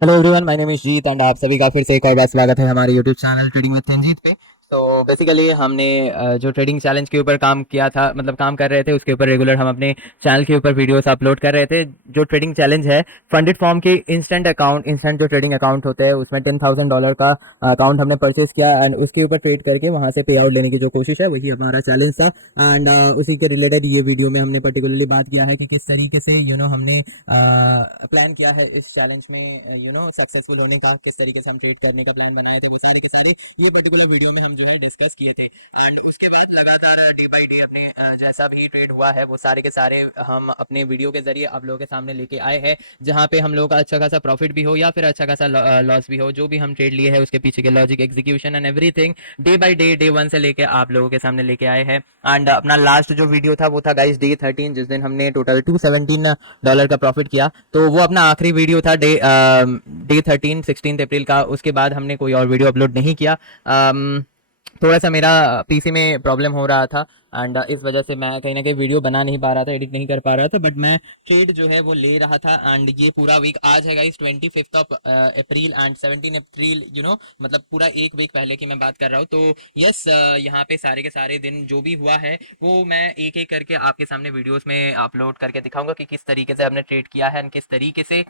Hello everyone, my name is Jeet and आप सभी का फिर से एक और बार स्वागत है हमारे YouTube channel trading with Ranjit पे। तो बेसिकली हमने जो ट्रेडिंग चैलेंज के ऊपर काम किया था, मतलब काम कर रहे थे, उसके ऊपर रेगुलर हम अपने चैनल के ऊपर वीडियोस अपलोड कर रहे थे। जो ट्रेडिंग चैलेंज है, फंडेड फॉर्म के इंस्टेंट जो ट्रेडिंग अकाउंट होते हैं, उसमें $10,000 का अकाउंट हमने परचेज किया एंड उसके ऊपर ट्रेड करके वहां से पे आउट लेने की जो कोशिश है वही हमारा चैलेंज था। एंड उसी के रिलेटेड ये वीडियो में हमने पर्टिकुलरली बात किया है कि किस तरीके से हमने प्लान किया है इस चैलेंज में सक्सेसफुल होने का, किस तरीके से हम ट्रेड करने का प्लान बनाए थे, वो सारे के सारे ये पर्टिकुलर वीडियो में हम जो है डिस्कस किए थे। एंड उसके बाद लगातार डे बाई डे अपने जैसा भी ट्रेड हुआ है वो सारे के सारे हम अपने वीडियो के जरिए आप लोगों के सामने लेके आए हैं, जहाँ पे हम लोगों का अच्छा खासा प्रॉफिट भी हो या फिर अच्छा खासा लॉस भी हो। जो भी हम ट्रेड लिए है उसके पीछे के logic, execution and everything day by day, day one से लेके आप लोगों के सामने लेके आए हैं। एंड अपना लास्ट जो वीडियो था वो था गाइस डे 13, जिस दिन हमने टोटल $217 का प्रॉफिट किया। तो वो अपना आखिरी वीडियो था डे 13, 16 अप्रैल का। उसके बाद हमने कोई और वीडियो अपलोड नहीं किया। थोड़ा सा मेरा पीसी में प्रॉब्लम हो रहा था एंड इस वजह से मैं कहीं ना कहीं वीडियो बना नहीं पा रहा था, एडिट नहीं कर पा रहा था, बट मैं ट्रेड जो है वो ले रहा था। एंड ये पूरा वीक आज है गाइस 25 अप्रैल एंड 17 अप्रैल, मतलब पूरा एक वीक पहले की मैं बात कर रहा हूँ। तो यस, यहाँ पे सारे के सारे दिन जो भी हुआ है वो मैं एक एक करके आपके सामने वीडियोस में अपलोड करके दिखाऊंगा कि किस तरीके से हमने ट्रेड किया है एंड किस तरीके से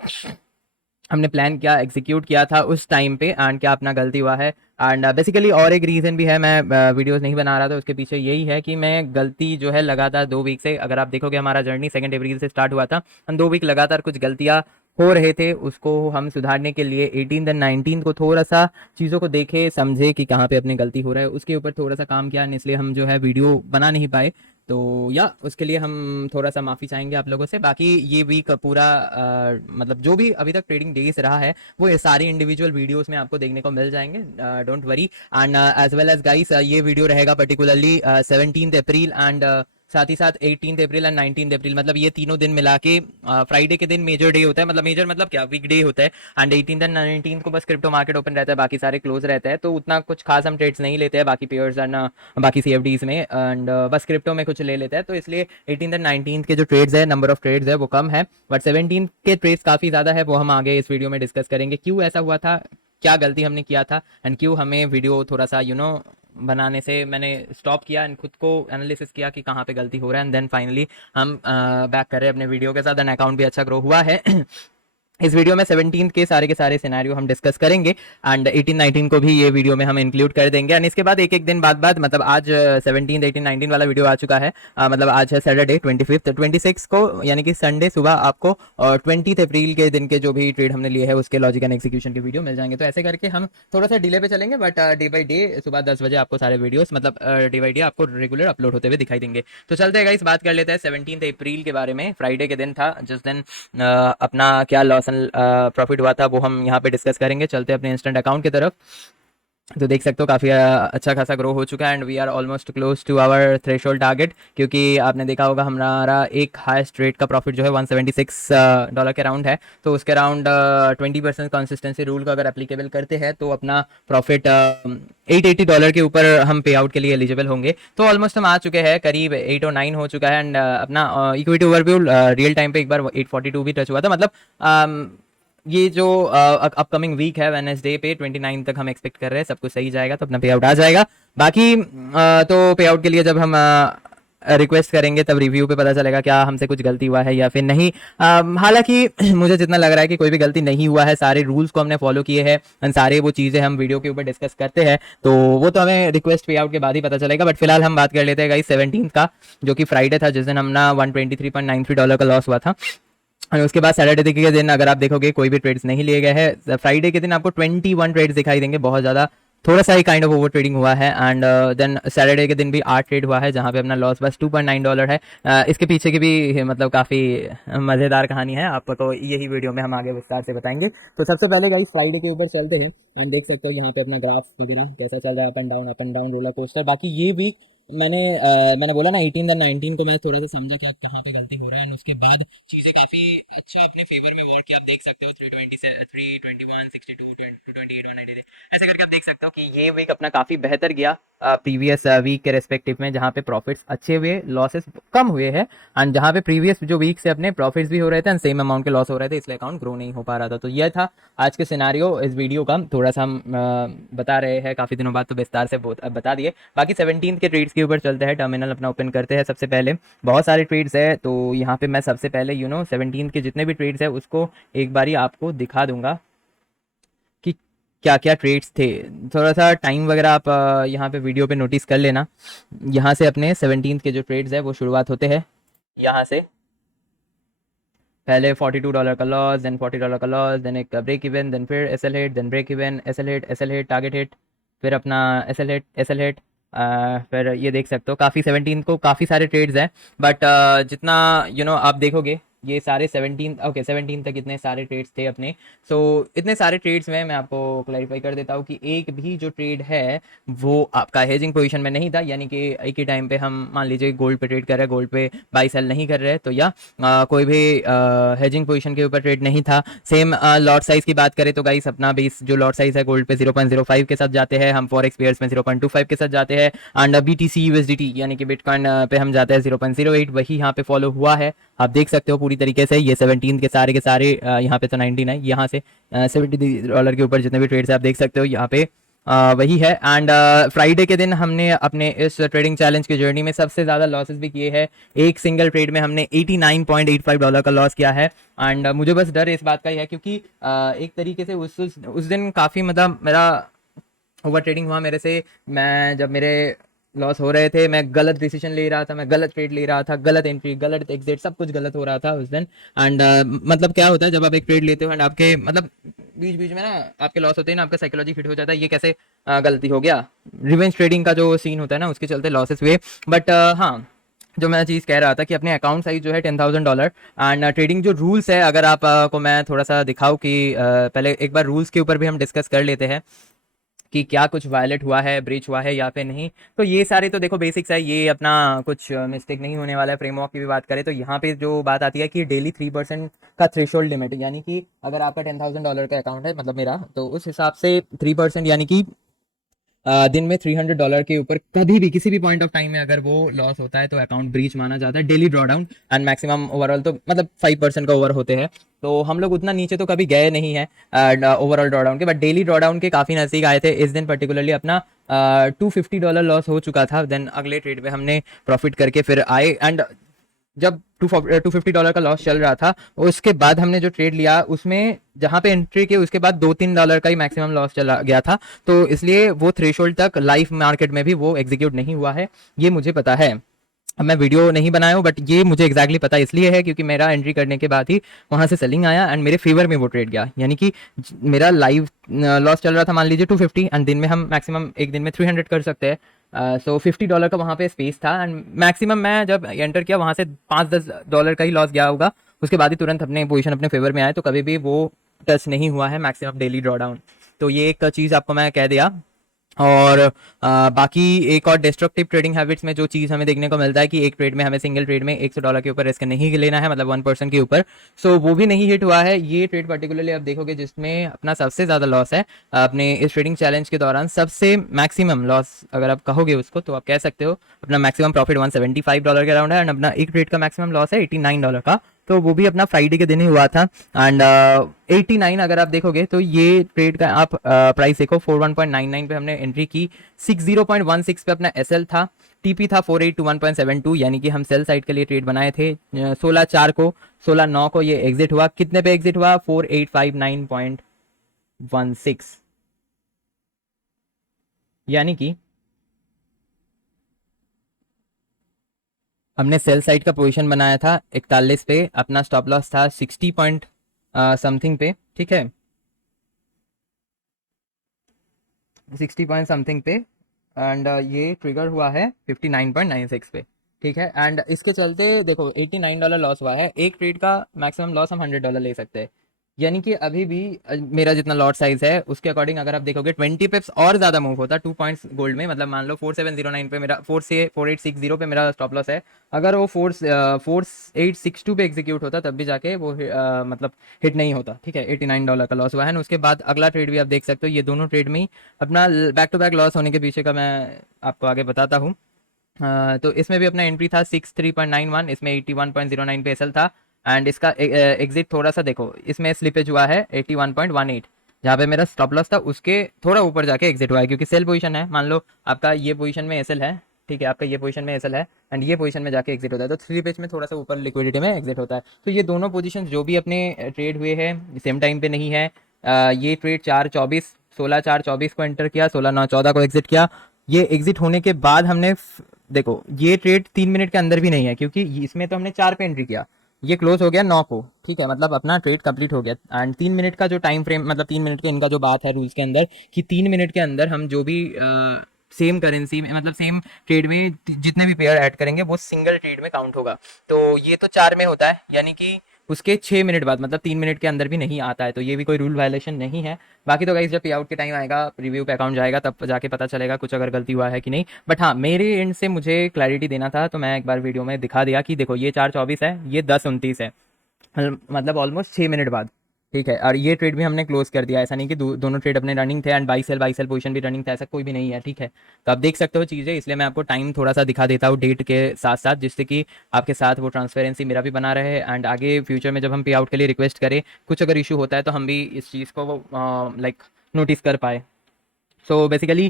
हमने प्लान किया, एग्जीक्यूट किया था उस टाइम पे एंड क्या अपना गलती हुआ है। एंड बेसिकली और एक रीज़न भी है, मैं वीडियोस नहीं बना रहा था, उसके पीछे यही है कि मैं गलती जो है लगातार 2 वीक से, अगर आप देखोगे हमारा जर्नी 2 अप्रैल से स्टार्ट हुआ था एंड 2 वीक लगातार कुछ गलतियाँ हो रहे थे, उसको हम सुधारने के लिए 18 देन 19 को थोड़ा सा चीज़ों को देखे समझे कि कहाँ पे अपनी गलती हो रहा है, उसके ऊपर थोड़ा सा काम किया, इसलिए हम जो है वीडियो बना नहीं पाए। तो या उसके लिए हम थोड़ा सा माफ़ी चाहेंगे आप लोगों से। बाकी ये वीक पूरा मतलब जो भी अभी तक ट्रेडिंग डेज रहा है वो ये सारी इंडिविजुअल वीडियोस में आपको देखने को मिल जाएंगे, don't worry. And as well as guys, ये वीडियो रहेगा पर्टिकुलरली 17 अप्रैल एंड साथ ही साथ 18 अप्रैल एंड 19 अप्रैल, मतलब ये तीनों दिन मिला के फ्राइडे के दिन मेजर डे होता है, मतलब मेजर मतलब क्या, वीक डे होता है। एंड 18 एंड 19 को बस क्रिप्टो मार्केट ओपन रहता है, बाकी सारे क्लोज रहते हैं, तो उतना कुछ खास हम ट्रेड्स नहीं लेते हैं बाकी पेयर्स एंड बाकी सीएफडीज में, एंड बस क्रिप्टो में कुछ ले लेते हैं। तो इसलिए 18 एंड 19 के जो ट्रेड्स है, नंबर ऑफ ट्रेड्स है वो कम है, बट 17 के ट्रेड्स काफ़ी ज़्यादा है, वो हम आगे इस वीडियो में डिस्कस करेंगे क्यों ऐसा हुआ था, क्या गलती हमने किया था एंड क्यों हमें वीडियो थोड़ा सा बनाने से मैंने स्टॉप किया एंड खुद को एनालिसिस किया कि कहाँ पे गलती हो रहा है। एंड देन फाइनली हम बैक कर रहे हैं अपने वीडियो के साथ एंड अकाउंट भी अच्छा ग्रो हुआ है। इस वीडियो में 17 के सारे सिनेरियो हम डिस्कस करेंगे एंड 18 19 को भी ये वीडियो में हम इंक्लूड कर देंगे। एंड इसके बाद एक एक दिन बाद बाद, मतलब आज 17 18 19 वाला वीडियो आ चुका है, मतलब आज है सैटरडे 25 को, यानी कि संडे सुबह आपको, और 20 अप्रैल के दिन के जो भी ट्रेड हमने लिए है उसके लॉजिक एंड एक्सिक्यूशन के वीडियो मिल जाएंगे। तो ऐसे करके हम थोड़ा सा डिले पे चलेंगे, बट डे बाई डे सुबह 10 बजे आपको सारे वीडियोस, मतलब डे बाई डे आपको रेगुलर अपलोड होते हुए दिखाई देंगे। तो चलते हैं गाइस, बात कर लेते हैं 17 अप्रैल के बारे में। फ्राइडे के दिन था जिस दिन अपना क्या लॉस एंड प्रॉफिट हुआ था वो हम यहाँ पे डिस्कस करेंगे। चलते हैं अपने इंस्टेंट अकाउंट की तरफ। तो देख सकते हो काफ़ी अच्छा खासा ग्रो हो चुका है and we are almost close to our threshold target, क्योंकि आपने देखा होगा हमारा एक हाईएस्ट रेट का प्रॉफिट जो है $176 के अराउंड है। तो उसके अराउंड 20% कंसिस्टेंसी रूल को अगर एप्लीकेबल करते हैं तो अपना प्रॉफिट $880 के ऊपर हम पे आउट के लिए एलिजिबल होंगे। तो ऑलमोस्ट हम आ चुके हैं, करीब 8 और 9 हो चुका है। एंड अपना इक्विटी ओवरव्यू रियल टाइम पे एक बार 842 भी टच हुआ था, मतलब ये जो अपकमिंग वीक है वेनेसडे पे 29 तक हम एक्सपेक्ट कर रहे हैं सब कुछ सही जाएगा तो अपना पे आउट आ जाएगा। बाकी तो पे आउट के लिए जब हम रिक्वेस्ट करेंगे तब रिव्यू पे पता चलेगा क्या हमसे कुछ गलती हुआ है या फिर नहीं। हालांकि मुझे जितना लग रहा है कि कोई भी गलती नहीं हुआ है, सारे रूल्स को हमने फॉलो किए हैं एंड सारे वो चीज़ें हम वीडियो के ऊपर डिस्कस करते हैं, तो वो तो हमें रिक्वेस्ट पे आउट के बाद ही पता चलेगा। बट फिलहाल हम बात कर लेते हैं गाइस 17 का, जो कि फ्राइडे था, जिस दिन हमने $123.93 का लॉस हुआ था। और उसके बाद सैटरडे के दिन अगर आप देखोगे कोई भी ट्रेड्स नहीं लिए गए हैं। फ्राइडे के दिन आपको 21 ट्रेड्स दिखाई देंगे, बहुत ज़्यादा थोड़ा सा ही काइंड ऑफ ओवर ट्रेडिंग हुआ है। एंड देन सैटरडे के दिन भी 8 ट्रेड हुआ है, जहाँ पे अपना लॉस बस $2.9 है। इसके पीछे की भी मतलब काफ़ी मज़ेदार कहानी है, आपको यही वीडियो में हम आगे विस्तार से बताएंगे। तो सबसे पहले गाइस फ्राइडे के ऊपर चलते हैं एंड देख सकते हो यहाँ पे अपना ग्राफ वगैरह कैसा चल रहा है, up and down roller coaster. बाकी ये वीक मैंने बोला ना 18 देन 19 को मैं थोड़ा सा समझा कि कहाँ पे गलती हो रहा है, एंड उसके बाद चीज़ें काफ़ी अच्छा अपने फेवर में वर्क किया। आप देख सकते हो 320 से 321 62 228 193 ऐसे करके आप देख सकते हो कि ये वीक अपना काफ़ी बेहतर गया प्रीवियस वीक के रेस्पेक्टिव में, जहाँ पे प्रॉफिट्स अच्छे हुए, लॉसेस कम हुए हैं। एंड जहाँ पे प्रीवियस जो वीक से अपने प्रॉफिट्स भी हो रहे थे एंड सेम अमाउंट के लॉस हो रहे थे, इसलिए अकाउंट ग्रो नहीं हो पा रहा था। तो यह था आज के सिनारियो। इस वीडियो का थोड़ा सा हम बता रहे हैं काफ़ी दिनों बाद, तो विस्तार से बता दिए। बाकी 17 के ट्रेड्स के ऊपर चलते हैं, टर्मिनल अपना ओपन करते हैं। सबसे पहले बहुत सारे ट्रेड्स है, तो यहाँ पे मैं सबसे पहले 17 के जितने भी ट्रेड्स है उसको एक बारी आपको दिखा दूंगा कि क्या क्या ट्रेड्स थे। थोड़ा सा टाइम वगैरह आप यहाँ पे वीडियो पे नोटिस कर लेना। यहाँ से अपने 17 के जो ट्रेड्स है वो शुरुआत होते हैं यहाँ से। पहले $42 का लॉस, देन $40 का लॉस, देन एक ब्रेक इवन, देन फिर S L hit, then break even, S L hit, target hit, फिर अपना एस एल हिट। फिर ये देख सकते हो काफ़ी 17 को काफ़ी सारे ट्रेड्स हैं, बट जितना आप देखोगे ये सारे 17 ओके 17 तक इतने सारे ट्रेड्स थे अपने। सो इतने सारे ट्रेड्स में मैं आपको क्लैरिफाई कर देता हूँ कि एक भी जो ट्रेड है वो आपका हेजिंग पोजीशन में नहीं था, यानी कि एक ही टाइम पे हम मान लीजिए गोल्ड पे ट्रेड कर रहे हैं, गोल्ड पे बाई सेल नहीं कर रहे, तो या कोई भी हेजिंग पोजीशन के ऊपर ट्रेड नहीं था। सेम लॉट साइज की बात करें तो गाइस अपना बेस जो लॉट साइज है गोल्ड पे 0.05 के साथ जाते हैं, हम फॉरेक्स पेयर्स में 0.25 के साथ जाते हैं, एंड BTC USDT यानी कि बिटकॉइन पे हम जाते हैं 0.08, वही यहाँ पे फॉलो हुआ है। आप देख सकते हो पूरी तरीके से ये 17 के सारे यहाँ पे तो 19 है, यहाँ से $70 के ऊपर जितने भी ट्रेड्स है आप देख सकते हो यहाँ पे वही है। एंड फ्राइडे के दिन हमने अपने इस ट्रेडिंग चैलेंज की जर्नी में सबसे ज़्यादा लॉसेस भी किए हैं। एक सिंगल ट्रेड में हमने $89.85 का लॉस किया है। एंड मुझे बस डर इस बात का ही है क्योंकि एक तरीके से उस दिन काफ़ी मतलब मेरा ओवर ट्रेडिंग हुआ मेरे से। मैं जब मेरे लॉस हो रहे थे, मैं गलत डिसीजन ले रहा था, मैं गलत ट्रेड ले रहा था, गलत एंट्री, गलत एग्जिट, सब कुछ गलत हो रहा था उस दिन। एंड मतलब क्या होता है जब आप एक ट्रेड लेते हो एंड आपके मतलब बीच बीच में ना आपके लॉस होते हैं ना, आपका साइकोलॉजी फिट हो जाता है ये कैसे गलती हो गया। रिवेंज ट्रेडिंग का जो सीन होता है ना उसके चलते लॉसेस हुए। बट हाँ, जो मैं चीज़ कह रहा था कि अपने अकाउंट साइज जो है $10,000 एंड ट्रेडिंग जो रूल्स है, अगर आप को मैं थोड़ा सा दिखाऊं कि पहले एक बार रूल्स के ऊपर भी हम डिस्कस कर लेते हैं कि क्या कुछ वायलेट हुआ है, ब्रीच हुआ है या फिर नहीं। तो ये सारे तो देखो बेसिक्स है, ये अपना कुछ मिस्टेक नहीं होने वाला है। फ्रेमवर्क की भी बात करें तो यहाँ पे जो बात आती है कि डेली 3% का थ्रेशोल्ड लिमिट, यानी कि अगर आपका $10,000 का अकाउंट है मतलब मेरा, तो उस हिसाब से 3% यानी कि दिन में $300 के ऊपर कभी भी किसी भी पॉइंट ऑफ टाइम में अगर वो लॉस होता है तो अकाउंट ब्रीच माना जाता है। Daily draw down and maximum overall तो मतलब 5% का ओवर होते हैं, तो हम लोग उतना नीचे तो कभी गए नहीं है ओवरऑल ड्रॉ डाउन के, बट डेली ड्रॉ डाउन के काफ़ी नज़दीक आए थे। इस दिन पर्टिकुलरली अपना $250 लॉस हो चुका था। देन अगले ट्रेड में हमने प्रॉफिट करके फिर आए, एंड जब $250 का लॉस चल रहा था उसके बाद हमने जो ट्रेड लिया उसमें जहां पे एंट्री की उसके बाद $2-3 का ही मैक्सिमम लॉस चला गया था, तो इसलिए वो थ्रेशोल्ड तक लाइव मार्केट में भी वो एग्जीक्यूट नहीं हुआ है, ये मुझे पता है। अब मैं वीडियो नहीं बनाया हूँ बट ये मुझे एग्जैक्टली पता इसलिए है क्योंकि मेरा एंट्री करने के बाद ही वहां से सेलिंग आया एंड मेरे फेवर में वो ट्रेड गया, यानी कि मेरा लाइव लॉस चल रहा था मान लीजिए 250 एंड दिन में हम मैक्सिमम एक दिन में 300 कर सकते हैं। सो $50 का वहाँ पे स्पेस था एंड मैक्सिमम मैं जब एंटर किया वहाँ से $5-10 का ही लॉस गया होगा, उसके बाद ही तुरंत अपने पोजीशन अपने फेवर में आए, तो कभी भी वो टच नहीं हुआ है मैक्सिमम डेली ड्रॉ डाउन। तो ये एक चीज़ आपको मैं कह दिया। और बाकी एक और डिस्ट्रक्टिव ट्रेडिंग हैबिट्स में जो चीज़ हमें देखने को मिलता है कि एक ट्रेड में हमें सिंगल ट्रेड में $100 के ऊपर रिस्क नहीं लेना है, मतलब 1% के ऊपर। सो वो भी नहीं हिट हुआ है ये ट्रेड पर्टिकुलरली आप देखोगे जिसमें अपना सबसे ज़्यादा लॉस है अपने इस ट्रेडिंग चैलेंज के दौरान। सबसे मैक्सिमम लॉस अगर आप कहोगे उसको तो आप कह सकते हो अपना मैक्सिमम प्रॉफिट $175 के अराउंड है, एंड अपना एक ट्रेड का मैक्सिमम लॉस है $89 का, तो वो भी अपना फ्राइडे के दिन ही हुआ था। एंड 89 अगर आप देखोगे तो ये ट्रेड का आप प्राइस देखो 41.99 पे हमने एंट्री की, 60.16 पे अपना एसएल था, टीपी था 4821.72, यानी कि हम सेल साइड के लिए ट्रेड बनाए थे। 16/4 को 16/9 को ये एग्जिट हुआ, कितने पे एग्जिट हुआ 4859.16, यानी कि हमने सेल साइड का पोजीशन बनाया था 41 पे, अपना स्टॉप लॉस था 60 पॉइंट समथिंग पे, ठीक है 60 पॉइंट समथिंग पे, एंड ये ट्रिगर हुआ है 59.96 पे, ठीक है। एंड इसके चलते देखो $89 लॉस हुआ है, एक ट्रेड का मैक्सिमम लॉस हम $100 ले सकते हैं, यानी कि अभी भी मेरा जितना लॉट साइज है उसके अकॉर्डिंग अगर आप देखोगे 20 पिप्स और ज्यादा मूव होता 2 पॉइंट्स गोल्ड में, मतलब मान लो 4709 पे मेरा 4860 पे मेरा स्टॉप लॉस है, अगर वो 4862 पे एग्जीक्यूट होता तब भी जाके वो मतलब हिट नहीं होता, ठीक है। $89 का लॉस हुआ है ना। उसके बाद अगला ट्रेड भी आप देख सकते हो, ये दोनों ट्रेड में ही अपना बैक टू बैक लॉस होने के पीछे का मैं आपको आगे बताता हूँ। तो इसमें भी अपना एंट्री था 63.91, इसमें 81.09 पे एसएल था। एंड इसका एग्जिट थोड़ा सा देखो, इसमें स्लिपेज हुआ है 81.18, जहाँ पे मेरा स्टॉप लॉस था उसके थोड़ा ऊपर जाके एग्जिट हुआ है, क्योंकि सेल पोजीशन है। मान लो आपका ये पोजीशन में एसएल है, ठीक है, आपका ये पोजीशन में एसएल है एंड ये पोजीशन में जाके एग्जिट होता है, तो थ्री पेज में थोड़ा सा ऊपर लिक्विडिटी में एग्जिट होता है। तो ये दोनों पोजीशन जो भी अपने ट्रेड हुए हैं सेम टाइम पे नहीं है। ये ट्रेड 4/24 16/4/24 को एंटर किया, 16/9/14 को एग्जिट किया। ये एग्जिट होने के बाद हमने देखो ये ट्रेड 3 मिनट के अंदर भी नहीं है, क्योंकि इसमें तो हमने 4 पे एंट्री किया, ये क्लोज हो गया 9 को, ठीक है, मतलब अपना ट्रेड कंप्लीट हो गया। एंड 3 मिनट का जो टाइम फ्रेम, मतलब 3 मिनट के इनका जो बात है रूल्स के अंदर कि 3 मिनट के अंदर हम जो भी सेम करेंसी में, मतलब सेम ट्रेड में जितने भी पेयर ऐड करेंगे वो सिंगल ट्रेड में काउंट होगा। तो ये तो 4 में होता है, यानी कि उसके 6 मिनट बाद, मतलब 3 मिनट के अंदर भी नहीं आता है, तो ये भी कोई रूल वायलेशन नहीं है। बाकी तो गाइस जब पे आउट के टाइम आएगा, रिव्यू पे अकाउंट जाएगा, तब जाके पता चलेगा कुछ अगर गलती हुआ है कि नहीं। बट हाँ, मेरे एंड से मुझे क्लैरिटी देना था, तो मैं एक बार वीडियो में दिखा दिया कि देखो ये 4/24 है, ये 10/29 है, मतलब ऑलमोस्ट 6 मिनट बाद, ठीक है। और ये ट्रेड भी हमने क्लोज कर दिया, ऐसा नहीं कि दोनों ट्रेड अपने रनिंग थे एंड बाई सेल पोजीशन भी रनिंग था, ऐसा कोई भी नहीं है, ठीक है। तो आप देख सकते हो चीज़ें, इसलिए मैं आपको टाइम थोड़ा सा दिखा देता हूँ डेट के साथ साथ, जिससे कि आपके साथ वो ट्रांसपेरेंसी मेरा भी बना रहे एंड आगे फ्यूचर में जब हम पे आउट के लिए रिक्वेस्ट करें, कुछ अगर इशू होता है तो हम भी इस चीज़ को लाइक नोटिस कर पाए। सो बेसिकली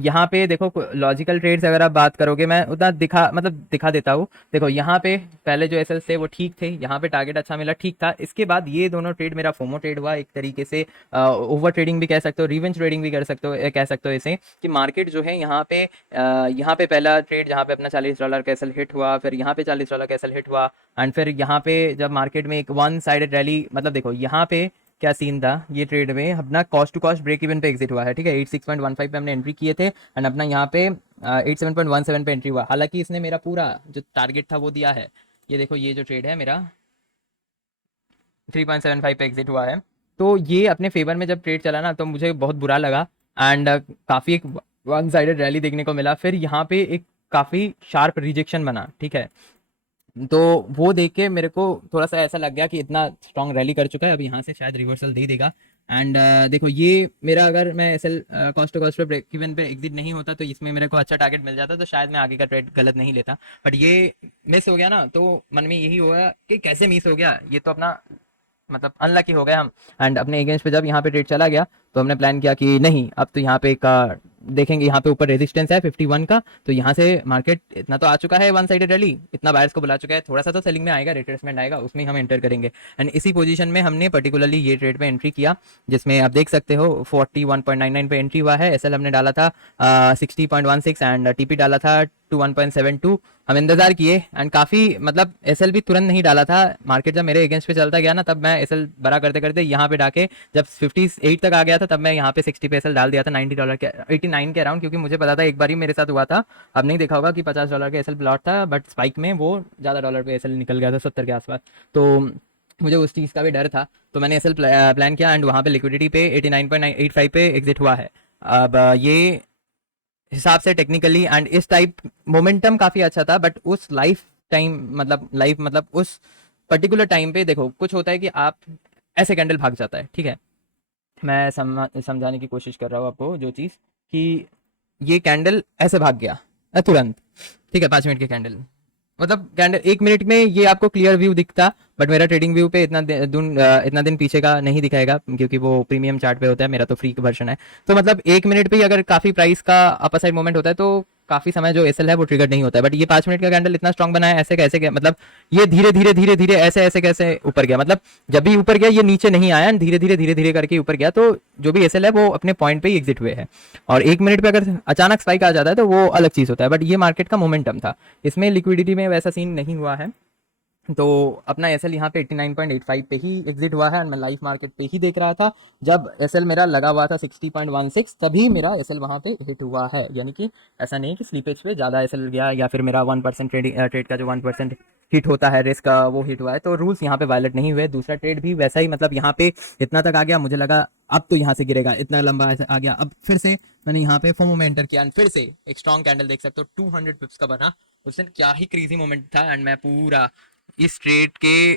यहाँ पे देखो लॉजिकल ट्रेड्स अगर आप बात करोगे, मैं उतना दिखा देता हूँ। देखो यहाँ पे पहले जो एसएल थे वो ठीक थे, यहाँ पे टारगेट अच्छा मिला, ठीक था। इसके बाद ये दोनों ट्रेड मेरा फोमो ट्रेड हुआ, एक तरीके से ओवर ट्रेडिंग भी कह सकते हो, रिवेंज ट्रेडिंग भी कर सकते हो, कह सकते हो इसे, कि मार्केट जो है यहाँ पे पहला ट्रेड जहाँ पे अपना $40 का एसएल हिट हुआ, फिर यहाँ पे $40 का एसएल हिट हुआ एंड फिर यहाँ पे जब मार्केट में एक वन साइडेड रैली, मतलब देखो यहाँ पे क्या सीन था, ये ट्रेड में अपना cost to cost break even पे एग्जिट हुआ है, ठीक है। 86.15 पे हमने एंट्री किए थे एंड अपना यहाँ पे 87.17 पे एंट्री हुआ। हालांकि इसने मेरा पूरा जो टारगेट था वो दिया है, ये देखो ये जो ट्रेड है मेरा 3.75 पे एग्जिट हुआ है। तो ये अपने फेवर में जब ट्रेड चला ना, तो मुझे बहुत बुरा लगा एंड काफ़ी एक वन साइडेड रैली देखने को मिला, फिर यहाँ पे एक काफ़ी शार्प रिजेक्शन बना, ठीक है। तो वो देख के मेरे को थोड़ा सा ऐसा लग गया कि इतना स्ट्रॉन्ग रैली कर चुका है, अब यहाँ से शायद रिवर्सल दे देगा। एंड देखो ये मेरा, अगर मैं एसएल कॉस्ट टू कॉस्ट पे ब्रेक इवन पे एग्जिट नहीं होता तो इसमें मेरे को अच्छा टारगेट मिल जाता, तो शायद मैं आगे का ट्रेड गलत नहीं लेता। बट ये मिस हो गया ना, तो मन में यही हुआ कि कैसे मिस हो गया, ये तो अपना मतलब अनलकी हो गए हम। एंड अपने अगेंस्ट पे जब यहाँ पे ट्रेड चला गया, तो हमने प्लान किया कि नहीं, अब तो यहाँ पे का देखेंगे, यहाँ पे ऊपर रेजिस्टेंस है 51 का, तो यहाँ से मार्केट इतना तो आ चुका है वन साइडेड रैली, इतना बायर्स को बुला चुका है, थोड़ा सा तो सेलिंग में आएगा, रिट्रेसमेंट आएगा, उसमें हम एंटर करेंगे। एंड इसी पोजीशन में हमने पर्टिकुलरली ये ट्रेड पे एंट्री किया, जिसमें आप देख सकते हो 41.99 पे एंट्री हुआ है। एसएल हमने डाला था 60.16 एंड टीपी डाला था 21.72। हम इंतजार किए एंड काफ़ी, मतलब एसएल भी तुरंत नहीं डाला था, मार्केट जब मेरे अगेंस्ट पे चलता गया ना, तब मैं एसएल बड़ा करते करते यहाँ पे डाके जब 58 तक आ गया था, तब मैं यहाँ पे 60 पे एसएल डाल दिया था $90 के, 89 के अराउंड, क्योंकि मुझे पता था एक बार ही मेरे साथ हुआ था, अब नहीं देखा होगा कि $50 का एसएल प्लॉट था, बट स्पाइक में वो ज़्यादा डॉलर पे एसएल निकल गया था 70 के आसपास। तो मुझे उस चीज़ का भी डर था, तो मैंने एसएल प्लान किया एंड वहाँ पे लिक्विडिटी पे 89.85 पे एग्जिट हुआ है। अब ये हिसाब से टेक्निकली एंड इस टाइप मोमेंटम काफ़ी अच्छा था, बट उस लाइफ टाइम, मतलब लाइफ, मतलब उस पर्टिकुलर टाइम पे देखो कुछ होता है कि आप ऐसे कैंडल भाग जाता है, ठीक है। मैं समझाने की कोशिश कर रहा हूँ आपको जो चीज़, कि ये कैंडल ऐसे भाग गया तुरंत, ठीक है, 5 मिनट के कैंडल, मतलब कैंडल 1 मिनट में ये आपको क्लियर व्यू दिखता, बट मेरा ट्रेडिंग व्यू पे इतना दिन पीछे का नहीं दिखाएगा, क्योंकि वो प्रीमियम चार्ट पे होता है, मेरा तो फ्री वर्जन है। तो मतलब 1 मिनट पे ही अगर काफी प्राइस का अपर साइड मोमेंट होता है, तो काफी समय जो एसएल है वो ट्रिगर नहीं होता है। बट ये 5 मिनट का कैंडल इतना स्ट्रॉन्ग बना है, ऐसे कैसे क्या, मतलब ये धीरे धीरे धीरे धीरे ऐसे ऐसे कैसे ऊपर गया, मतलब जब भी ऊपर गया ये नीचे नहीं आया, धीरे धीरे करके ऊपर गया, तो जो भी एसएल है वो अपने पॉइंट पे ही एग्जिट हुए हैं। और 1 मिनट पे अगर अचानक स्पाइक आ जाता है तो वो अलग चीज होता है, बट ये मार्केट का मोमेंटम था, इसमें लिक्विडिटी में वैसा सीन नहीं हुआ है। तो अपना एसएल यहाँ पे 89.85 पे ही एग्जिट हुआ है और मैं लाइव मार्केट पे ही देख रहा था। जब एसएल मेरा लगा हुआ था 60.16 तभी मेरा एसएल वहाँ पे हिट हुआ है, यानी कि ऐसा नहीं कि स्लीपेज पे ज़्यादा एसएल गया या फिर मेरा 1% ट्रेड का जो 1% हिट होता है रिस्क का वो हिट हुआ है। तो रूल्स यहाँ पे वायलेट नहीं हुए। दूसरा ट्रेड भी वैसा ही, मतलब यहाँ पे इतना तक आ गया, मुझे लगा अब तो यहाँ से गिरेगा, इतना लंबा ऐसे आ गया। अब फिर से मैंने यहाँ पे फोमो में एंटर किया एंड फिर से एक स्ट्रॉन्ग कैंडल देख सकते हो 200 पिप्स का बना। उस दिन क्या ही क्रेजी मोमेंट था एंड मैं पूरा इस ट्रेड के,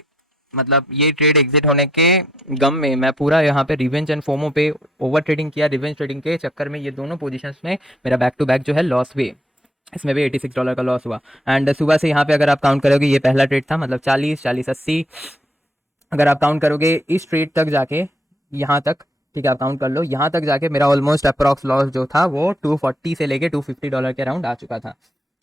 मतलब ये ट्रेड एग्जिट होने के गम में मैं पूरा यहाँ पे रिवेंज एंड फोमो पे ओवर ट्रेडिंग किया। रिवेंज ट्रेडिंग के चक्कर में ये दोनों पोजीशंस में मेरा बैक टू बैक जो है लॉस हुए। इसमें भी $86 का लॉस हुआ। एंड सुबह से यहाँ पे अगर आप काउंट करोगे ये पहला ट्रेड था, मतलब 40 40 80, अगर आप काउंट करोगे इस ट्रेड तक जाके यहाँ तक, ठीक है आप काउंट कर लो, यहाँ तक जाके मेरा ऑलमोस्ट अप्रॉक्स लॉस जो था वो 240 से लेके $250 के अराउंड आ चुका था।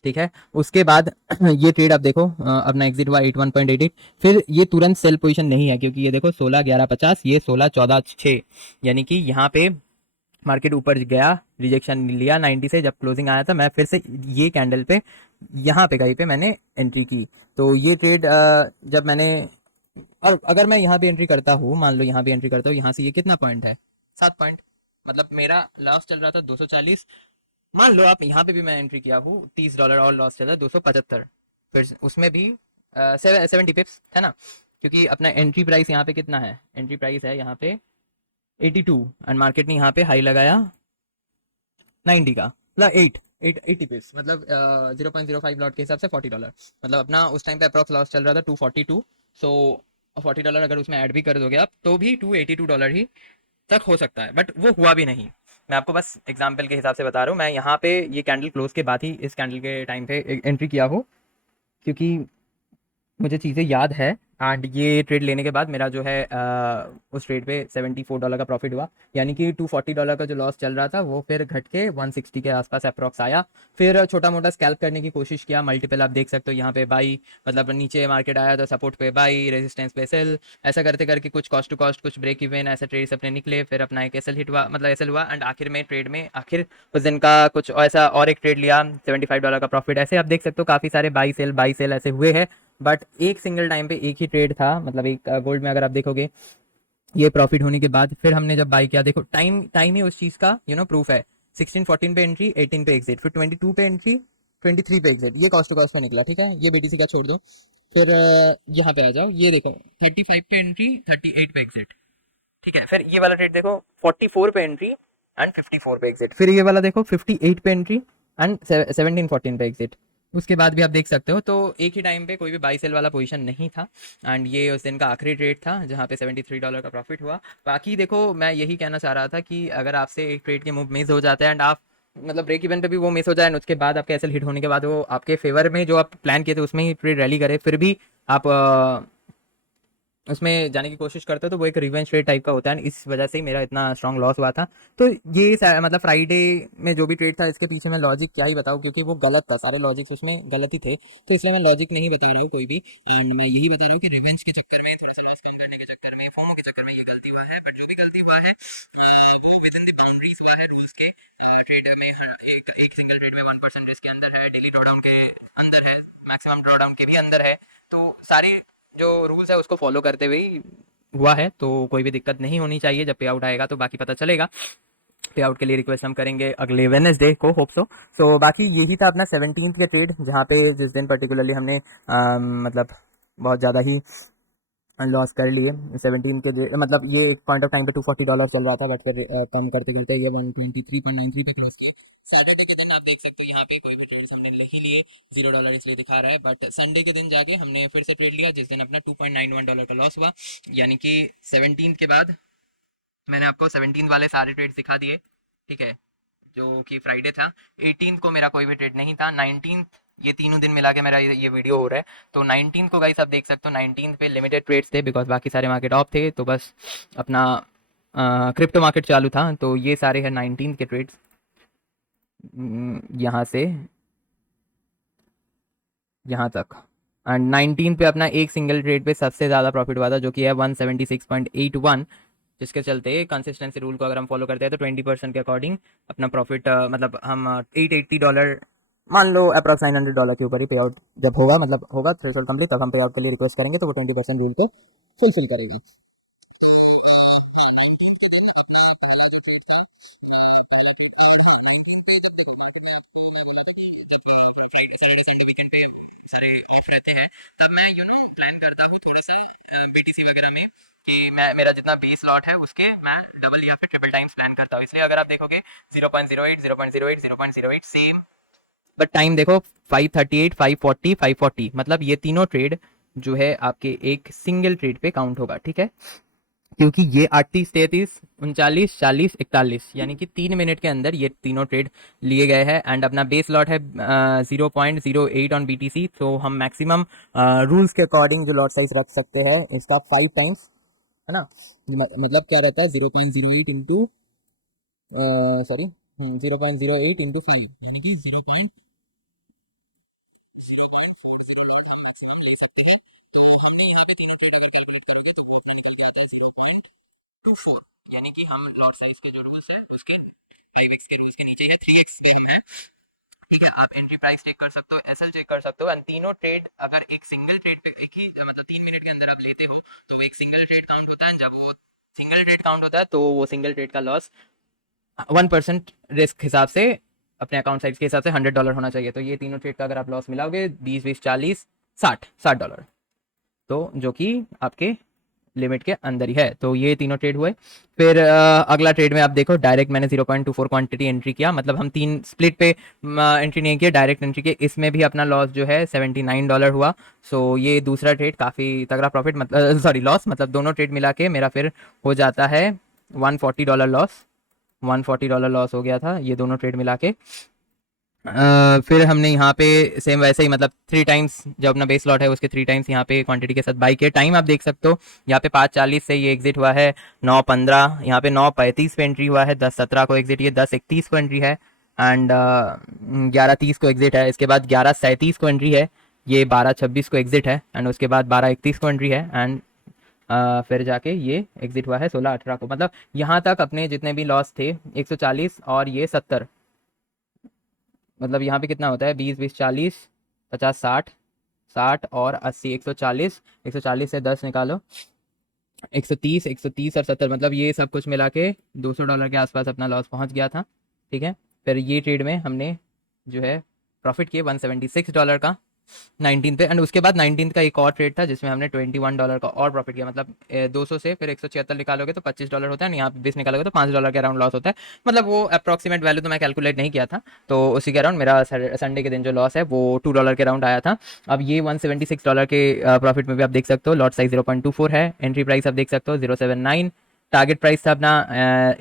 ठीक है, उसके बाद ये ट्रेड आप देखो अपना एग्जिट हुआ 81.88। फिर ये तुरंत सेल पोजीशन नहीं है क्योंकि ये देखो 16 11 50, ये 16 14 6, यानी कि यहाँ पे मार्केट ऊपर गया, रिजेक्शन लिया 90 से, जब क्लोजिंग आया था मैं फिर से ये कैंडल पे यहाँ पे कहीं पे मैंने एंट्री की। तो ये ट्रेड जब मैंने, और अगर मैं यहाँ भी एंट्री करता हूँ, मान लो यहाँ भी एंट्री करता हूँ, यहाँ से ये कितना पॉइंट है 7 पॉइंट, मतलब मेरा लॉस चल रहा था 240। मान लो आप यहाँ पे भी मैं एंट्री किया हूँ $30 और लॉस चल रहा है 275, फिर उसमें भी 70 पिप्स है ना, क्योंकि अपना एंट्री प्राइस यहाँ पे कितना है, एंट्री प्राइस है यहाँ पे 82 एंड मार्केट ने यहाँ पे हाई लगाया 90 का, मतलब 80 पिप्स, मतलब 0.05 लॉट के हिसाब से $40, मतलब अपना उस टाइम पे अप्रॉक्स लॉस चल रहा था 242। सो $40 अगर उसमें ऐड भी कर दोगे आप तो भी $282 ही तक हो सकता है, बट वो हुआ भी नहीं। मैं आपको बस एग्जाम्पल के हिसाब से बता रहा हूँ। मैं यहाँ पे ये कैंडल क्लोज के बाद ही इस कैंडल के टाइम पे एंट्री किया हूँ, क्योंकि मुझे चीज़ें याद है। एंड ये ट्रेड लेने के बाद मेरा जो है उस ट्रेड पे $74 का प्रॉफिट हुआ, यानी कि $240 का जो लॉस चल रहा था वो फिर घट के 160 के आसपास अप्रॉक्स आया। फिर छोटा मोटा स्कैल्प करने की कोशिश किया, मल्टीपल आप देख सकते हो यहाँ पे बाई, मतलब नीचे मार्केट आया तो सपोर्ट पे बाई, रेजिस्टेंस पे सेल, ऐसा करते करके कुछ कॉस्ट टू कॉस्ट, कुछ ब्रेक इवन, ऐसे ट्रेड्स अपने निकले। फिर अपना एक एसएल हिट हुआ, मतलब एसएल हुआ एंड आखिर में ट्रेड में आखिर उस दिन का कुछ ऐसा और एक ट्रेड लिया, $75 का प्रॉफिट। ऐसे आप देख सकते हो काफ़ी सारे बाई सेल ऐसे हुए हैं, बट एक सिंगल टाइम पे एक ही ट्रेड था, मतलब एक गोल्ड में अगर आप देखोगे ये प्रॉफिट होने के बाद फिर हमने जब बाई किया, देखो टाइम टाइम ही उस चीज़ का प्रूफ है। 16 14 पे एंट्री, 18 पे एग्जिट, फिर 22 पे एंट्री, 23 पे एग्जिट, ये कॉस्ट टू कॉस्ट पे निकला। ठीक है, ये बीटीसी का छोड़ दो। फिर यहाँ पे आ जाओ, ये देखो 35 पे एंट्री, 38 पे एग्जिट। ठीक है, फिर ये वाला ट्रेड देखो 44 पे एंट्री एंड 54 पे एग्जिट। फिर ये वाला देखो 58 पे एंट्री एंड 17 14 पे एग्जिट। उसके बाद भी आप देख सकते हो, तो एक ही टाइम पे कोई भी बाई सेल वाला पोजीशन नहीं था एंड ये उस दिन का आखिरी ट्रेड था जहाँ पे $73 का प्रॉफिट हुआ। बाकी देखो मैं यही कहना चाह रहा था कि अगर आपसे एक ट्रेड के मूव मिस हो जाते हैं एंड आप, मतलब ब्रेक इवन पे भी वो मिस हो जाए एंड उसके बाद आपके एसएल हिट होने के बाद वो आपके फेवर में जो आप प्लान किए थे उसमें ही ट्रेड रैली करे, फिर भी आप उसमें जाने की कोशिश करते हो, तो वो एक रिवेंज ट्रेड टाइप का होता है। इस वजह से ही मेरा इतना स्ट्रॉन्ग लॉस हुआ था। तो ये मतलब फ्राइडे में जो भी ट्रेड था इसके पीछे मैं लॉजिक क्या ही बताऊँ, क्योंकि वो गलत था, सारे लॉजिक्स उसमें गलत ही थे, तो इसलिए मैं लॉजिक नहीं बता रहा हूँ कोई भी। एंड मैं यही बता रहा हूँ कि रिवेंज के चक्कर में, थोड़ा सा लॉस कम करने के चक्कर में, फोमो के चक्कर में ये गलती हुआ है। बट जो भी गलती हुआ है वो विद इन द बाउंड्रीज हुआ है रूल्स के। ट्रेड में एक सिंगल ट्रेड में 1% रिस्क के अंदर है, डेली ड्रॉडाउन के अंदर है, मैक्सिमम ड्रॉडाउन के भी अंदर है। तो सारी जो रूल्स है उसको फॉलो करते हुए ही हुआ है, तो कोई भी दिक्कत नहीं होनी चाहिए। जब पे आउट आएगा तो बाकी पता चलेगा। पे आउट के लिए रिक्वेस्ट हम करेंगे अगले वेडनेसडे को, होप सो बाकी यही था अपना 17 के ट्रेड, जहाँ पे जिस दिन पर्टिकुलरली हमने मतलब बहुत ज़्यादा ही लॉस कर लिए। 17 के मतलब ये एक पॉइंट ऑफ टाइम पे $240 चल रहा था, बट फिर कम करते करते ये 123.93 पे क्लोज किया। सैटरडे के दिन आप देख सकते हो यहाँ पे कोई भी ट्रेड्स हमने नहीं लिए, $0 इसलिए दिखा रहा है। बट संडे के दिन जाके हमने फिर से ट्रेड लिया, जिस दिन अपना $2.91 का लॉस हुआ, यानी कि 17 के बाद मैंने आपको 17 वाले सारे ट्रेड्स दिखा दिए। ठीक है, जो कि फ्राइडे था। 18 को मेरा कोई भी ट्रेड नहीं था। 19, ये तीनों दिन मिला के मेरा ये वीडियो हो रहा है। तो 19 को गाइस आप देख सकते हो, 19 पे लिमिटेड ट्रेड्स थे बिकॉज बाकी सारे मार्केट ऑफ थे, तो बस अपना क्रिप्टो मार्केट चालू था। तो ये सारे हैं 19 के ट्रेड्स, यहाँ से यहाँ तक। एंड 19 पे अपना एक सिंगल ट्रेड पे सबसे ज़्यादा प्रॉफिट हुआ था, जो कि है 176.81, जिसके चलते कंसिस्टेंसी रूल को अगर हम फॉलो करते हैं तो 20% के अकॉर्डिंग अपना प्रॉफिट, मतलब हम $880 मान लो अप्रॉक्स $900 के ऊपर ही पे आउट जब होगा, मतलब होगा थ्रेशोल्ड कंप्लीट, तब हम पे आउट के लिए रिक्वेस्ट करेंगे तो वो 20% रूल को फुलफिल करेगा। तो हाँ, 19 के दिन अपना पहला जो ट्रेड था, पहला ट्रेड, और हाँ 19 पे जब देखो, आपको मैं बोला था कि जब फ्राइडे सैटरडे संडे वीकेंड पे सारे ऑफ रहते हैं, तब मैं प्लान करता हूँ थोड़ा सा बीटीसी वगैरह में, कि मैं मेरा जितना बेस लॉट है उसके मैं डबल या फिर ट्रिपल टाइम्स प्लान करता हूँ। इसलिए अगर आप देखोगे 0.08, 0.08, 0.08 सेम, बट टाइम देखो 538, 540, 540, मतलब ये तीनों ट्रेड जो है आपके एक सिंगल ट्रेड पे काउंट होगा, ठीक है। क्योंकि ये 38, 33, 39, 40, 41, यानी कि 3 मिनट के अंदर ये तीनों ट्रेड लिए गए हैं। एंड अपना बेस लॉट है 0.08 ऑन बीटीसी, तो हम मैक्सिमम रूल्स के अकॉर्डिंग जो लॉट साइज रख सकते हैं इसका 5 टाइम्स, है ना। मतलब क्या रहता है 0.08 इंटू, सॉरी, 0.08 इंटू 5, यानी कि 0. यानी कि हम लॉट साइज के जो रूल्स है उसके 5x के रूल्स के नीचे या 3x पे हम है, ठीक है। आप एंट्री प्राइस चेक कर सकते हो, एसएल चेक कर सकते हो, एंड तीनों ट्रेड अगर एक सिंगल ट्रेड पे एक ही मतलब 3 मिनट के अंदर आप लेते हो तो वो एक सिंगल ट्रेड काउंट होता है। जब वो सिंगल ट्रेड काउंट होता है तो वो सिंगल ट्रेड का लॉस 1% रिस्क हिसाब से, अपने अकाउंट साइज के हिसाब से $100 होना चाहिए। तो ये तीनों ट्रेड का अगर आप लॉस मिलाओगे 20, 20, 40, 60 $60, तो जो कि आपके लिमिट के अंदर ही है। तो ये तीनों ट्रेड हुए। फिर अगला ट्रेड में आप देखो, डायरेक्ट मैंने 0.24 क्वांटिटी एंट्री किया, मतलब हम 3 स्प्लिट पे एंट्री नहीं किया, डायरेक्ट एंट्री के। इसमें भी अपना लॉस जो है $79 हुआ। सो ये दूसरा ट्रेड काफ़ी तगड़ा प्रॉफिट, मतलब सॉरी लॉस, मतलब दोनों ट्रेड मिला के मेरा फिर हो जाता है $140 लॉस। $140 लॉस हो गया था ये दोनों ट्रेड मिला के। फिर हमने यहाँ पे सेम वैसे ही, मतलब 3 टाइम्स जो अपना बेस लॉट है उसके 3 टाइम्स यहाँ पे क्वांटिटी के साथ बाई किया। टाइम आप देख सकते हो, यहाँ पे 5:40 से ये एग्जिट हुआ है, 9:15, यहाँ पे 9:35 पे एंट्री हुआ है, 10:17 को एग्जिट, ये 10:31 को एंट्री है, एंड 11:30 को एग्जिट है। इसके बाद 11:37 को एंट्री है, ये 12:26 को एग्जिट है, एंड उसके बाद 12:31 को एंट्री है, एंड फिर जाके ये एग्जिट हुआ है 16:18 को। मतलब यहाँ तक अपने जितने भी लॉस थे 140 और ये 70, मतलब यहाँ पे कितना होता है 20, 20, 40, 50, 60, 60 और 80, 140, 140 से 10 निकालो, 130, 130 और 70, मतलब ये सब कुछ मिला के $200 के आसपास अपना लॉस पहुँच गया था, ठीक है। फिर ये ट्रेड में हमने जो है प्रॉफिट किए $176 का 19 पे, एंड उसके बाद 19 का एक और ट्रेड था जिसमें हमने $21 का और प्रॉफिट किया। मतलब 200 से फिर 176 निकालोगे तो $25 होता है, यहाँ पे 20 निकालोगे तो $5 के अराउंड लॉस होता है। मतलब वो अप्रॉक्सीमेट वैल्यू तो मैं कैलकुलेट नहीं किया था, तो उसी के अराउंड मेरा संडे के दिन जो लॉस है वो $2 के अराउंड आया था। अब ये $176 के प्रॉफिट में भी आप देख सकते हो, लॉट साइज 0.24 है, एंट्री प्राइस आप देख सकते हो 079, टारगेट प्राइस था अपना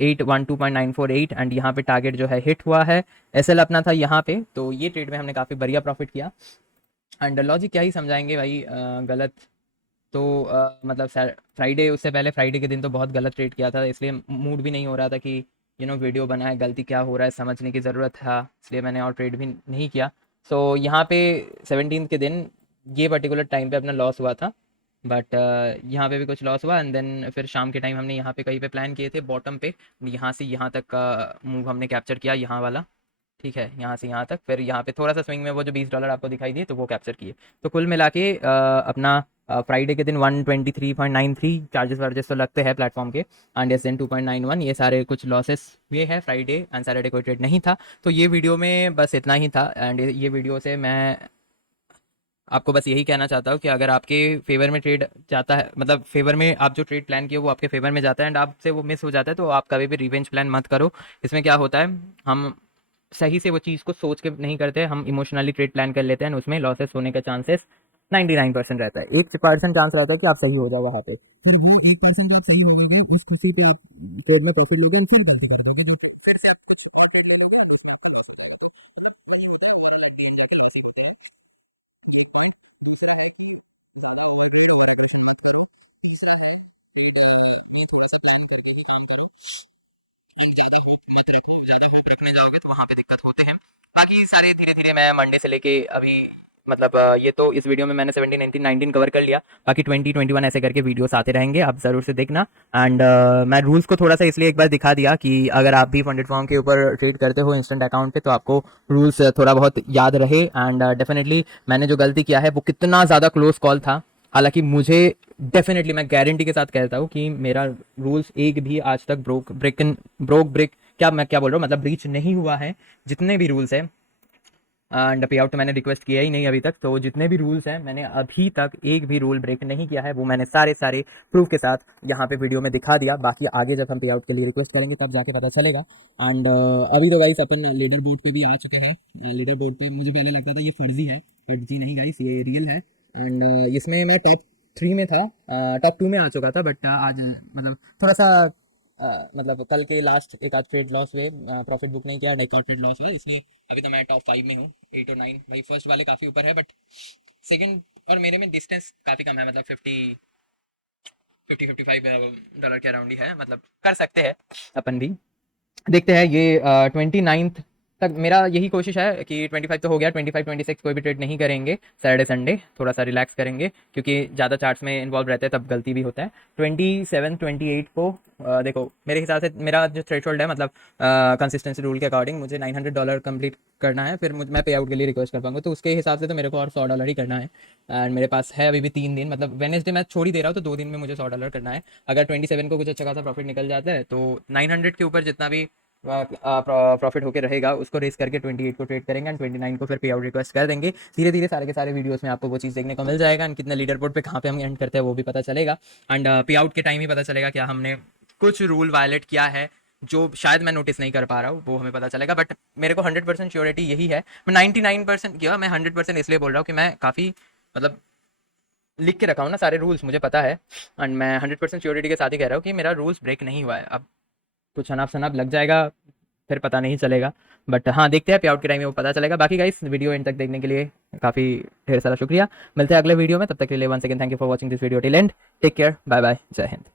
812.948, एंड यहाँ पे टारगेट जो है हिट हुआ है। एसएल अपना था यहाँ पे, तो ये ट्रेड में हमने काफ़ी बढ़िया प्रॉफिट किया। एंड लॉजिक क्या ही समझाएंगे भाई, गलत तो मतलब फ्राइडे, उससे पहले फ्राइडे के दिन तो बहुत गलत ट्रेड किया था, इसलिए मूड भी नहीं हो रहा था कि वीडियो बनाए, गलती क्या हो रहा है समझने की ज़रूरत था, इसलिए मैंने और ट्रेड भी नहीं किया। सो यहाँ पे 17 के दिन ये पर्टिकुलर टाइम पे अपना लॉस हुआ था, बट यहाँ पे भी कुछ लॉस हुआ, एंड देन फिर शाम के टाइम हमने यहाँ पे कहीं पे प्लान किए थे बॉटम पे, यहाँ से यहाँ तक का मूव हमने कैप्चर किया, यहाँ वाला, ठीक है, यहाँ से यहाँ तक। फिर यहाँ पे थोड़ा सा स्विंग में वो जो $20 आपको दिखाई दिए तो वो कैप्चर किए। तो कुल मिला के अपना फ्राइडे के दिन 123.93 चार्जेस वार्जेस तो लगते हैं प्लेटफॉर्म के, एंड एस एन 2.91, ये सारे कुछ लॉसेस हुए हैं। फ्राइडे एंड सैटरडे कोई ट्रेड नहीं था। तो ये वीडियो में बस इतना ही था, एंड ये वीडियो से मैं आपको बस यही कहना चाहता हूँ कि अगर आपके फेवर में ट्रेड जाता है, मतलब फेवर में आप जो ट्रेड प्लान किए वो आपके फेवर में जाता है एंड आपसे वो मिस हो जाता है, तो आप कभी भी रिवेंज प्लान मत करो। इसमें क्या होता है, हम सही से वो चीज़ को सोच के नहीं करते, हम इमोशनली ट्रेड प्लान कर लेते हैं, उसमें लॉसेस होने का चांसेस 99% रहता है। 1% चांस रहता है कि आप सही हो जाओ वहाँ पे, फिर वो 1% जो आप सही हो गए उस खुशी पे आप ट्रेड में प्रॉफिट लोगे, फिर गलती कर दोगे, फिर से आप कुछ और ट्रेड ले लोगे, उसमें आपका loss हो जाएगा। तो मतलब वही होता है, मेरा लड़का का ऐसे होता है। थोड़ा सा प्लान करके ही काम करो, मत रखो, ज़्यादा होप रखने जाओगे तो वहाँ पे दिक्कत होते हैं। बाकी सारे धीरे धीरे मैं मंडे से लेके अभी मतलब ये तो इस वीडियो में मैंने 17, 19, 19 कवर कर लिया, बाकी 20, 21 ऐसे करके वीडियोस आते रहेंगे, आप ज़रूर से देखना। एंड मैं रूल्स को थोड़ा सा इसलिए एक बार दिखा दिया कि अगर आप भी फंडेड फॉर्म के ऊपर ट्रेड करते हो इंस्टेंट अकाउंट पे, तो आपको रूल्स थोड़ा बहुत याद रहे। एंड डेफिनेटली मैंने जो गलती किया है वो कितना ज़्यादा क्लोज कॉल था, हालांकि मुझे डेफिनेटली मैं गारंटी के साथ कहता हूँ कि मेरा रूल्स एक भी आज तक ब्रोक ब्रेक, क्या मैं क्या बोल रहा हूँ, मतलब ब्रीच नहीं हुआ है। जितने भी रूल्स हैं, एंड पे आउट तो मैंने रिक्वेस्ट किया ही नहीं अभी तक, तो जितने भी रूल्स हैं मैंने अभी तक एक भी रूल ब्रेक नहीं किया है, वो मैंने सारे सारे प्रूफ के साथ यहाँ पे वीडियो में दिखा दिया। बाकी आगे जब हम पे आउट के लिए रिक्वेस्ट करेंगे तब जाके पता चलेगा। एंड अभी तो गाइस अपन लीडर बोर्ड पे भी आ चुके हैं। लीडर बोर्ड पे मुझे पहले लगता था ये फर्जी है, बट जी नहीं गाइस, ये रियल है। एंड इसमें मैं टॉप 3 में था, टॉप 2 में आ चुका था, बट आज मतलब थोड़ा सा मतलब कल के लास्ट एक आध ट्रेड लॉस हुए, प्रॉफिट बुक नहीं किया, एक और ट्रेड लॉस हुआ, इसलिए अभी तो मैं टॉप 5 में हूँ, 8 और 9। भाई फर्स्ट वाले काफ़ी ऊपर है, बट सेकंड और मेरे में डिस्टेंस काफ़ी कम है, मतलब 55 डॉलर के अराउंड ही है, मतलब कर सकते हैं अपन भी। देखते हैं ये 29th तक मेरा यही कोशिश है कि 25 तो हो गया, 25, 26 कोई भी ट्रेड नहीं करेंगे, सैटरडे संडे थोड़ा सा रिलैक्स करेंगे, क्योंकि ज़्यादा चार्ट्स में इन्वॉल्व रहते हैं तब गलती भी होता है। 27, 28 को देखो मेरे हिसाब से मेरा जो थ्रेशोल्ड है, मतलब कंसिस्टेंसी रूल के अकॉर्डिंग मुझे $900 कंप्लीट करना है, फिर मैं पे आउट के लिए रिक्वेस्ट कर पाऊंगा, तो उसके हिसाब से तो मेरे को और $100 ही करना है। एंड मेरे पास है अभी भी 3 दिन, मतलब वेनेसडे मैं छोड़ ही दे रहा हूँ, तो 2 दिन में मुझे $100 करना है। अगर 27 को कुछ अच्छा खासा प्रॉफिट निकल जाता है तो 900 के ऊपर जितना भी प्रॉफिट होकर रहेगा उसको रेस करके 28 को ट्रेड करेंगे, एंड 29 को फिर पे आउट रिक्वेस्ट कर देंगे। धीरे धीरे सारे के सारे वीडियोस में आपको वो चीज़ देखने को मिल जाएगा, एंड कितना लीडर बोर्ड पे कहाँ पे हम एंड करते हैं वो भी पता चलेगा। एंड पे आउट के टाइम ही पता चलेगा क्या हमने कुछ रूल वायलेट किया है जो शायद मैं नोटिस नहीं कर पा रहा हूँ, वो हमें पता चलेगा। बट मेरे को 100% श्योरिटी यही है, मैं 99% किया, मैं 100% इसलिए बोल रहा हूँ कि मैं काफ़ी मतलब लिख के रखा हूँ ना सारे रूल्स, मुझे पता है। एंड मैं 100% श्योरिटी के साथ ही कह रहा हूँ कि मेरा रूल्स ब्रेक नहीं हुआ है। अब कुछ अनाप शनाप लग जाएगा, फिर पता नहीं चलेगा, बट हाँ देखते हैं पे आउट के टाइम में वो पता चलेगा। बाकी गाइस वीडियो एंड तक देखने के लिए काफ़ी ढेर सारा शुक्रिया। मिलते हैं अगले वीडियो में, तब तक के लिए once again thank you for watching this video till end. Take care, bye bye, जय हिंद।